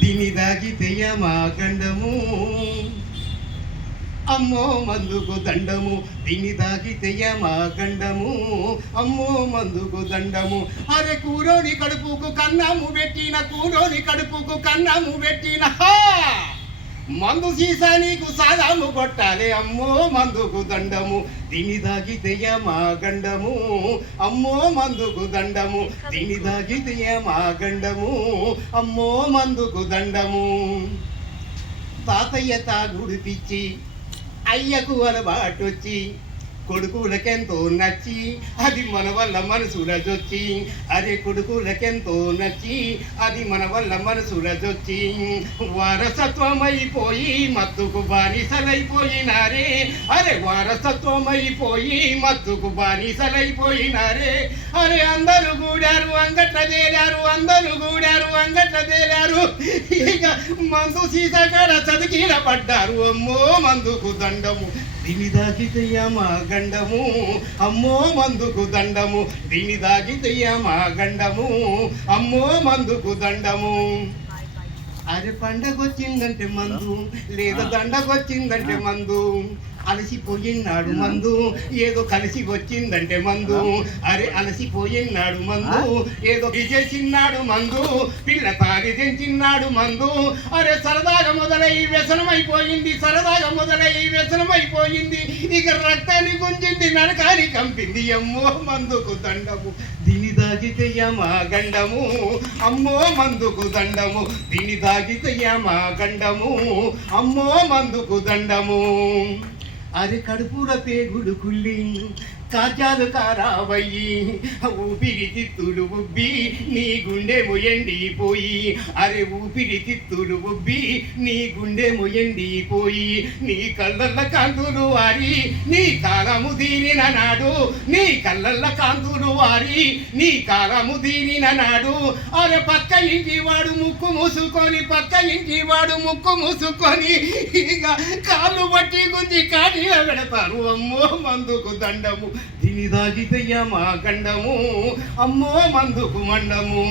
దీని దాగితేయ మా గండము అమ్మో మందుకు దండము దీని దాగితేయ మా గండము అమ్మో మందుకు దండము అరే కూరోని కడుపుకు కన్నము పెట్టిన కూరోని కడుపుకు కన్నము పెట్టిన మందు సీసా నీకు సాదాము కొట్టాలి అమ్మో మందుకు దండము దీని దాగితేయ మా గండము అమ్మో మందుకు దండము దీని దాగితేయ మా గండము అమ్మో మందుకు దండము తాతయ్య తాగుడు పిచ్చి అయ్యకు అలవాటొచ్చి కొడుకులకెంతో నచ్చి అది మన వల్ల మనసు రజొచ్చి అదే కొడుకులకెంతో నచ్చి అది మన వల్ల మనసు రజొచ్చి వారసత్వమైపోయి మత్తుకు బానిసలైపోయినారే అరే వారసత్వమైపోయి మత్తుకు బానిసలైపోయినారే అరే అందరూ గూడారు అంగట్ల తేలారు అందరూ గూడారు అంగట్ల తేలారు ఇక మందు సీసకాడ చదికిల పడ్డారు అమ్మో మందుకు దండము దీని దాగితేయ మా గండము అమ్మో మందుకు దండము దీని దాగితేయ మా గండము అమ్మో మందుకు దండము అరే పండగొచ్చిందంటే మందు లేదా దండగొచ్చిందంటే మందు అలసిపోయినాడు మందు ఏదో కలిసి వచ్చిందంటే మందు అరే అలసిపోయినాడు మందు ఏదో చేసినాడు మందు పిల్ల తాగి తెంచినాడు మందు అరే సరదాగా మొదలై వ్యసనమైపోయింది సరదాగా మొదలై వ్యసనమైపోయింది ఇక రక్తాన్ని గుంజింది నరకాన్ని కంపింది అమ్మో మందుకు దండము దీని దాగితేయ మా గండము అమ్మో మందుకు దండము దీని దాగితేయ మా గండము అమ్మో మందుకు దండము అరే కడుపుల పేగుడు కుళ్ళి కాజాలు కారావయ్యి ఊపిరి తిత్తులు ఉబ్బి నీ గుండె మొయండిపోయి అరే ఊపిరి తిత్తులు ఉబ్బి నీ గుండె మొయండిపోయి నీ కళ్ళల్ల కాంతులు వారి నీ కాలము దీనిన నాడు నీ కళ్ళల్ల కాంతులు వారి నీ కాలము దీనిన నాడు అరే పక్క ఇంటి వాడు ముక్కు మూసుకొని పక్క ఇంటి వాడు ముక్కు మూసుకొని ఇక కాళ్ళు పట్టి గుంజి కాటిలో పెడతారు అమ్మో మందుకు దండము దీని దాగితేయ మా గండము అమ్మో మందుకు మండము